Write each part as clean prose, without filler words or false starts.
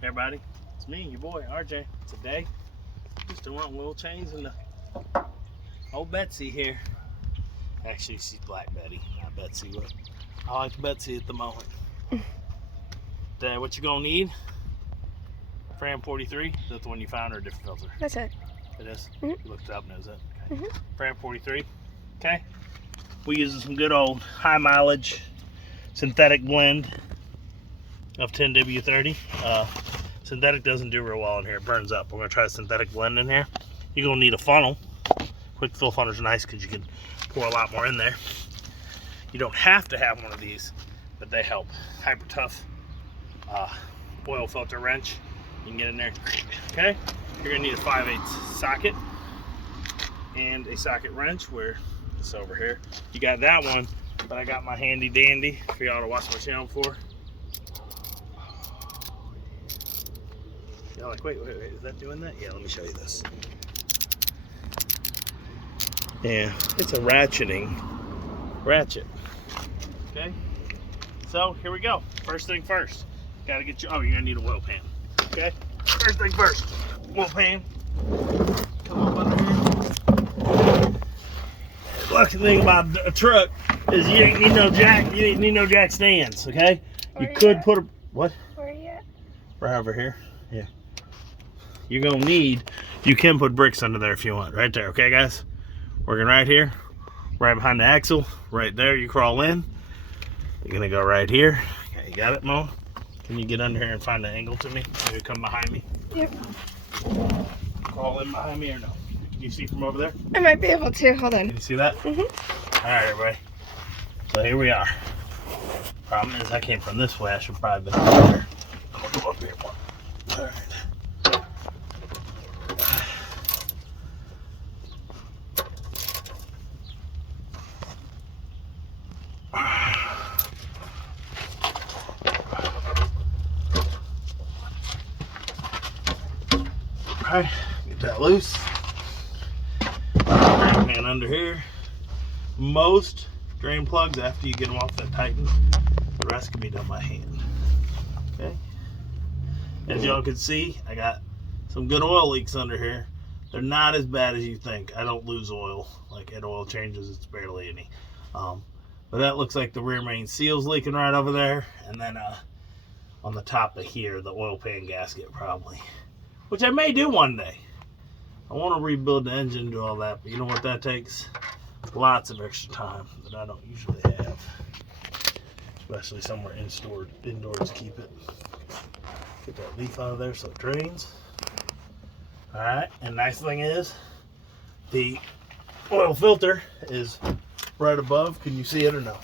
Hey everybody, it's me, your boy RJ. Today, just doing a little change in the old Betsy here. Actually, she's Black Betty, not Betsy, but I like Betsy at the moment. Today, what you gonna need? Fram 43. Is that the one you found or a different filter? That's it. It is? Mm-hmm. You looked it up, knows it. Okay. Mm-hmm. Fram 43. Okay. We're using some good old high mileage synthetic blend of 10W30. Synthetic doesn't do real well in here. It burns up. We're going to try a synthetic blend in here. You're going to need a funnel. Quick fill funnels are nice because you can pour a lot more in there. You don't have to have one of these, but they help. Hyper tough oil filter wrench. You can get in there. Okay? You're going to need a 5/8 socket and a socket wrench where it's over here. You got that one, but I got my handy dandy for y'all to watch my channel for. You're like, wait, is that doing that? Yeah, let me show you this. Yeah, it's a ratchet. Okay, so here we go. First thing first, gotta get you, oh, you're gonna need a oil pan. Okay, first thing first, oil pan. Come up under here. The lucky thing about a truck is you ain't need no jack, you ain't need no jack stands, okay? You could put a, what? Where are you at? Right over here, yeah. You're gonna need, you can put bricks under there if you want, right there, okay guys? Working right here, right behind the axle, right there, you crawl in. You're gonna go right here. Okay, you got it, Mo? Can you get under here and find the angle to me? Maybe come behind me. Yep. Crawl in behind me or no? Can you see from over there? I might be able to, hold on. Can you see that? Mm-hmm. All right, everybody. So here we are. Problem is I came from this way, I should probably been over there. I'm gonna go up here more. All right. Alright, get that loose. Pan under here. Most drain plugs, after you get them off that tighten, the rest can be done by hand. Okay. As y'all can see, I got some good oil leaks under here. They're not as bad as you think. I don't lose oil. Like at oil changes, it's barely any. But that looks like the rear main seal's leaking right over there. And then on the top of here, the oil pan gasket probably. Which I may do one day. I want to rebuild the engine and do all that, but you know what that takes? Lots of extra time that I don't usually have. Especially somewhere indoors to keep it. Get that leaf out of there so it drains. Alright, and nice thing is, the oil filter is right above. Can you see it or no?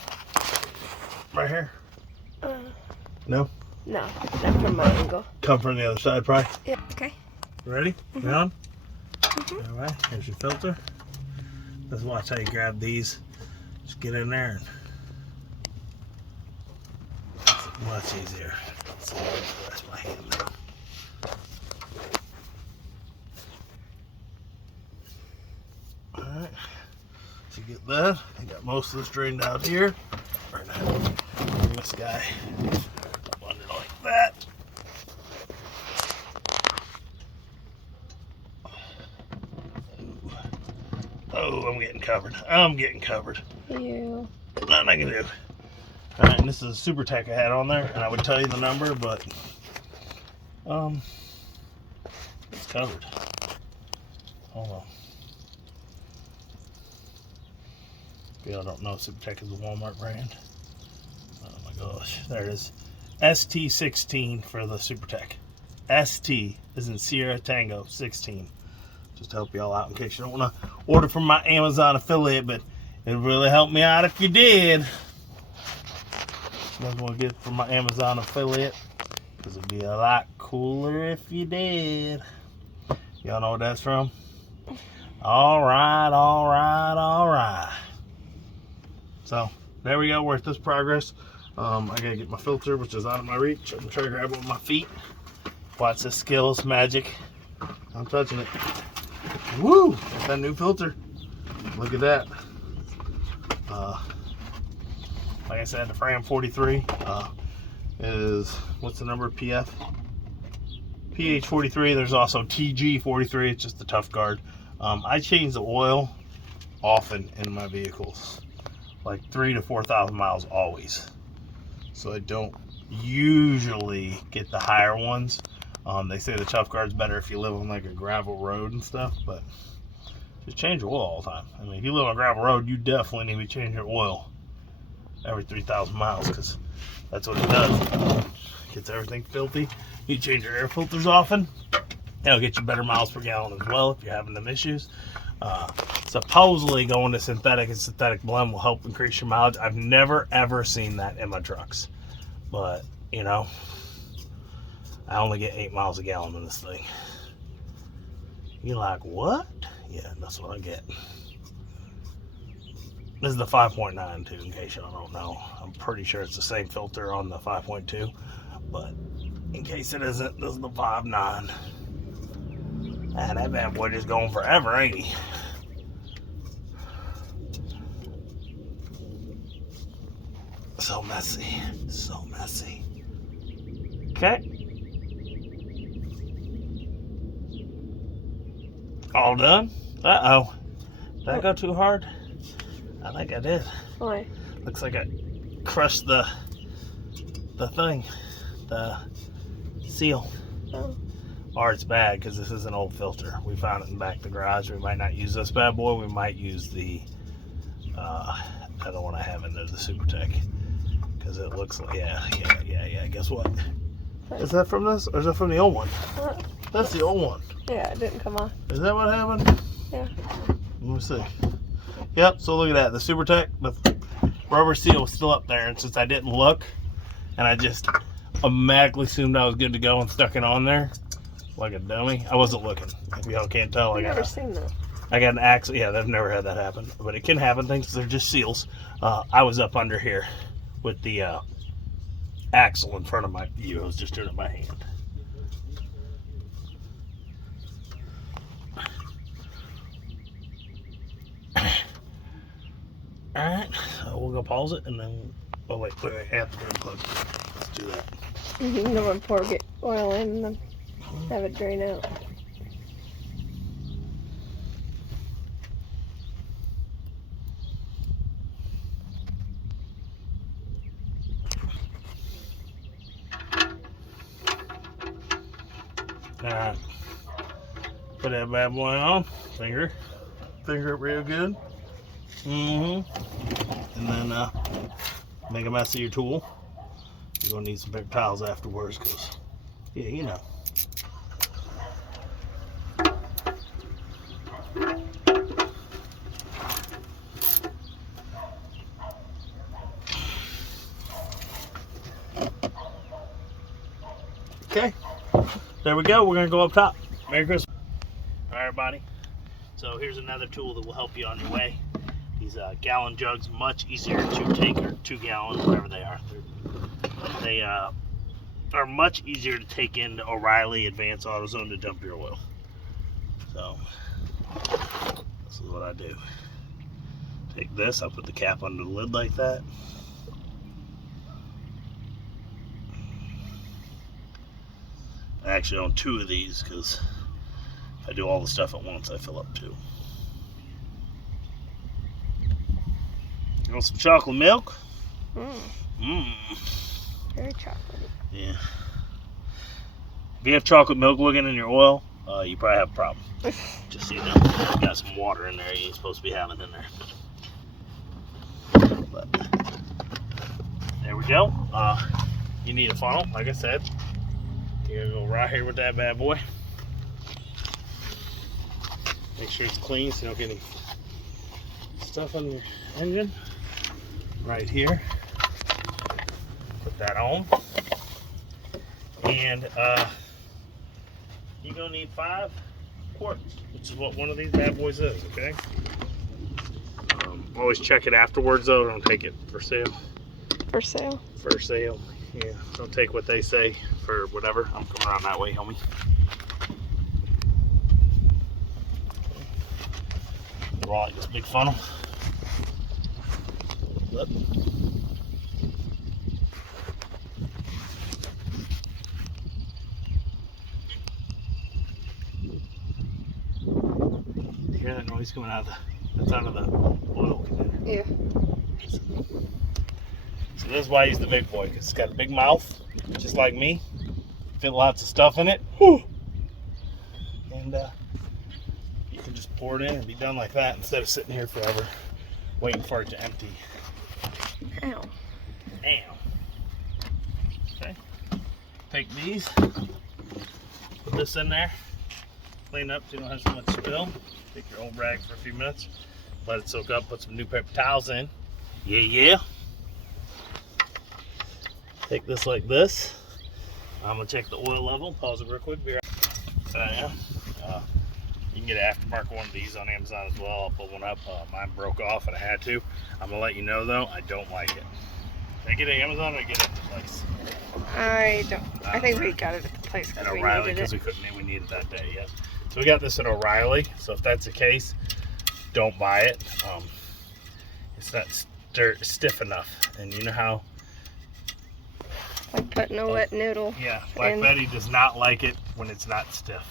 Right here? No? No, not from my angle. Come from the other side, probably. Yep, okay. Ready? Mm-hmm. Down? Mm-hmm. All right, here's your filter. Let's watch how you grab these. Just get in there and it's much easier. So that's my hand now. All right, so you get that. You got most of this drained out here. Right now, bring this guy up under like that. Oh, I'm getting covered. Ew. Nothing I can do. Alright, and this is a Super Tech I had on there, and I would tell you the number, but it's covered. Hold on. If y'all don't know, Super Tech is a Walmart brand. Oh my gosh, there it is. ST16 for the Super Tech. ST is in Sierra Tango 16. Just to help y'all out in case you don't want to order from my Amazon affiliate, but it'd really help me out if you did. You guys want to get it from my Amazon affiliate, because it'd be a lot cooler if you did. Y'all know what that's from? Alright. So, there we go. We're at this progress. I gotta get my filter, which is out of my reach. I'm gonna try to grab it with my feet. Watch this skills magic. I'm touching it. Woo! That's that new filter. Look at that. Like I said, the Fram 43 is, what's the number? PF? PH 43. There's also TG 43. It's just the tough guard. I change the oil often in my vehicles, like 3,000 to 4,000 miles always. So I don't usually get the higher ones. They say the tough guard's better if you live on like a gravel road and stuff, but just change your oil all the time. I mean, if you live on a gravel road, you definitely need to change your oil every 3,000 miles, because that's what it does. Gets everything filthy. You change your air filters often. That'll get you better miles per gallon as well if you're having them issues. Supposedly going to synthetic and synthetic blend will help increase your mileage. I've never ever seen that in my trucks, but you know, I only get 8 miles a gallon in this thing. You're like, what? Yeah, that's what I get. This is the 5.9 too, in case y'all don't know. I'm pretty sure it's the same filter on the 5.2, but in case it isn't, this is the 5.9. Man, that bad boy just going forever, ain't he? So messy, so messy. Okay. All done? Uh-oh. Did I go too hard? I think I did. Why? Looks like I crushed the thing, the seal. Oh. Or it's bad because this is an old filter. We found it in the back of the garage. We might not use this bad boy. We might use the other one I have in there, the Super Tech. Because it looks like, yeah. Guess what? Is that from this or is that from the old one? That's the old one. Yeah, it didn't come off. Is that what happened? Yeah. Let me see. Yep, so look at that. The Super Tech, the rubber seal was still up there. And since I didn't look, and I just automatically assumed I was good to go and stuck it on there like a dummy. I wasn't looking. If y'all can't tell, I've never seen that. I got an axle. Yeah, I've never had that happen. But it can happen. Things, they're just seals. I was up under here with the axle in front of my view. I was just doing it by hand. Alright, so we'll go pause it and then, oh wait, I have the drain plug. Let's do that. You can go and get oil in and then have it drain out. Alright, put that bad boy on, finger it real good. And then make a mess of your tool. You're gonna need some paper towels afterwards, cause yeah, you know. Okay, there we go. We're gonna go up top. Merry Christmas. All right, everybody. So here's another tool that will help you on your way. These gallon jugs, much easier to take, or 2 gallon, whatever they are. They are much easier to take into O'Reilly Advanced AutoZone to dump your oil. So this is what I do. Take this, I put the cap under the lid like that. I actually own 2 of these because if I do all the stuff at once, I fill up 2. You want some chocolate milk? Very chocolatey. Yeah. If you have chocolate milk looking in your oil, you probably have a problem. Just so you know, you got some water in there you ain't supposed to be having in there. But there we go. You need a funnel, like I said. You're gonna go right here with that bad boy. Make sure it's clean so you don't get any stuff on your engine. Right here. Put that on. And you're gonna need 5 quarts, which is what one of these bad boys is, okay? Always check it afterwards though, don't take it for sale. For sale? For sale, yeah. Don't take what they say for whatever. I'm coming around that way, homie. Draw this big funnel. Look. hear that noise coming out of that's out of the oil container. Yeah. So this is why I use the big boy, because it's got a big mouth, just like me. Fit lots of stuff in it. And you can just pour it in and be done like that instead of sitting here forever waiting for it to empty. Ow. Ow. Okay. Take these, put this in there, clean up so you don't have so much spill. Take your old rag for a few minutes, let it soak up, put some new paper towels in. Yeah. Take this like this. I'm gonna check the oil level. Pause it real quick. Be right. You can get an aftermarket one of these on Amazon as well. I'll put one up. Mine broke off and I had to. I'm gonna let you know though, I don't like it. Did I get it at Amazon or get it at the place? I don't. I think we got it at the place At because we O'Reilly, needed because it. we needed it that day. Yeah. So we got this at O'Reilly. So if that's the case, don't buy it. It's not stiff enough, and you know how. Like putting a wet noodle. Yeah, Black in. Betty does not like it when it's not stiff.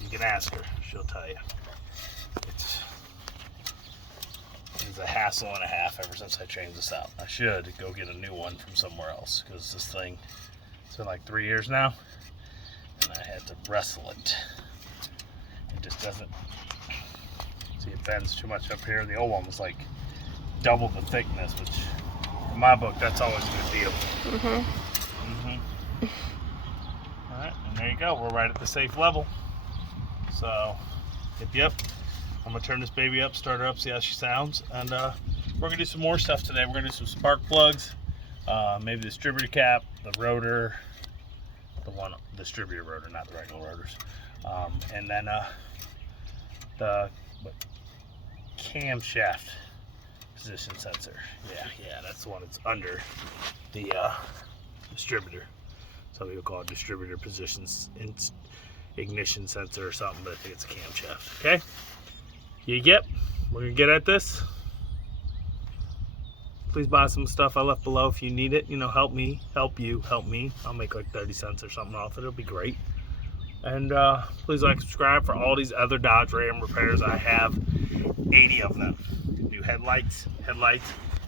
You can ask her; she'll tell you. It's a hassle and a half ever since I changed this out. I should go get a new one from somewhere else because this thing, it's been like 3 years now, and I had to wrestle it. It just doesn't. See, it bends too much up here. The old one was like double the thickness, which in my book, that's always a good deal. All right, and there you go. We're right at the safe level. So, yep. I'm gonna turn this baby up, start her up, see how she sounds, and we're gonna do some more stuff today. We're gonna do some spark plugs, maybe the distributor cap, the rotor, the distributor rotor, not the regular rotors, and then the camshaft position sensor. Yeah, that's the one that's under the distributor. Some people call it distributor positions ignition sensor or something, but I think it's a camshaft. Okay. Yep, we're gonna get at this. Please buy some stuff I left below if you need it. You know, help me, help you, help me. I'll make like 30 cents or something off it. It'll be great. And please like, subscribe for all these other Dodge Ram repairs. I have 80 of them. New headlights,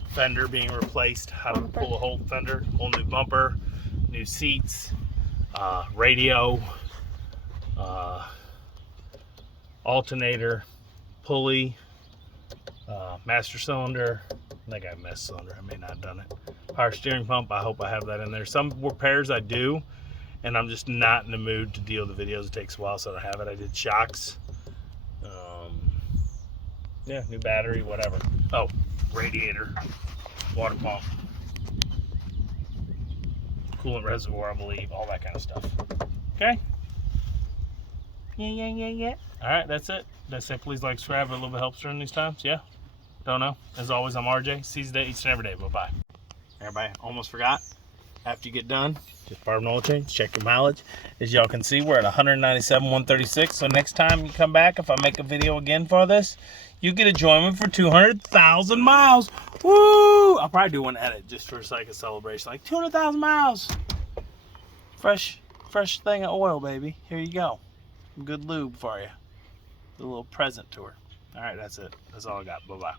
fender being replaced, how to pull a whole fender, whole new bumper, new seats, radio, alternator, pulley, master cylinder. I think I have master cylinder. I may not have done it. Power steering pump. I hope I have that in there. Some repairs I do, and I'm just not in the mood to deal with the videos. It takes a while, so I don't have it. I did shocks. Yeah, new battery, whatever. Oh, radiator, water pump, coolant reservoir, I believe, all that kind of stuff. Okay. Yeah. All right, that's it. That's it. Please like, subscribe. A little bit helps during these times. Yeah. Don't know. As always, I'm RJ. Seize the day each and every day. Bye-bye. Everybody, almost forgot. After you get done, just bar and oil change. Check your mileage. As y'all can see, we're at 197, 136. So next time you come back, if I make a video again for this, you get a enjoyment for 200,000 miles. Woo! I'll probably do one edit just for like a celebration. Like 200,000 miles. Fresh thing of oil, baby. Here you go. Good lube for you. A little present to her. All right, that's it. That's all I got. Bye-bye.